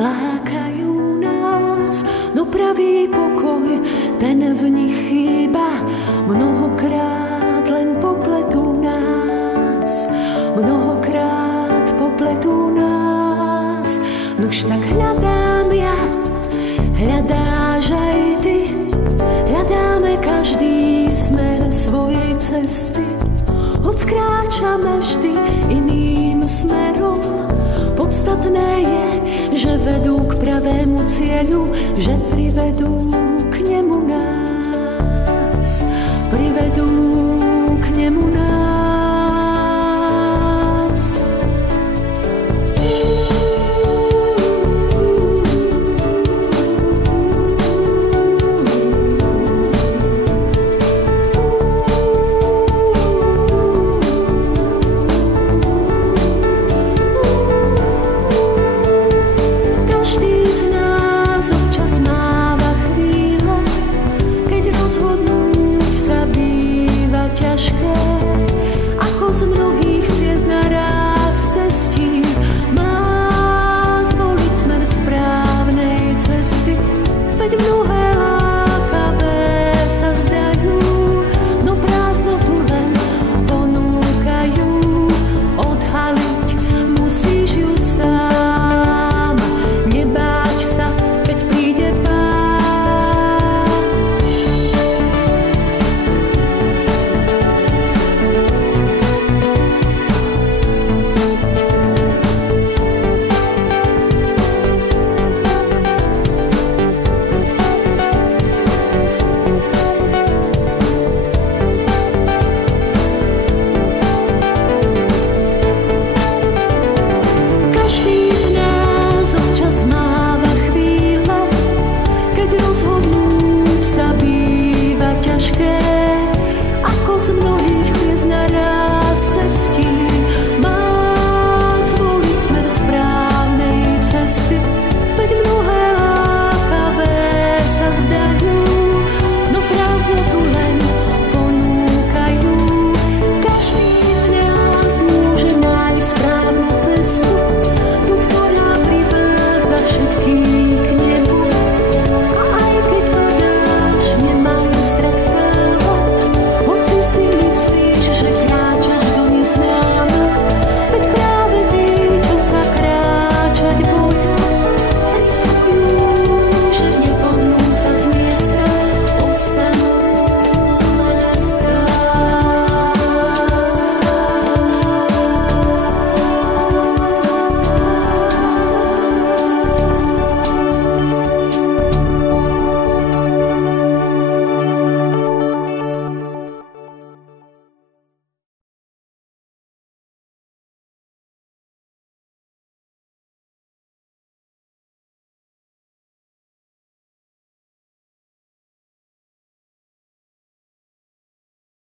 lákajú nás, no pravý pokoj, ten v nich chýba. Mnohokrát len popletú nás, mnohokrát popletú nás. Nuž tak hľadám ja, hľadáš aj ty, hľadáme každý smer svojej cesty. Hoď kráčame vždy iným smerom, podstatné je, že vedú k pravému cieľu, že privedú k nemu nás.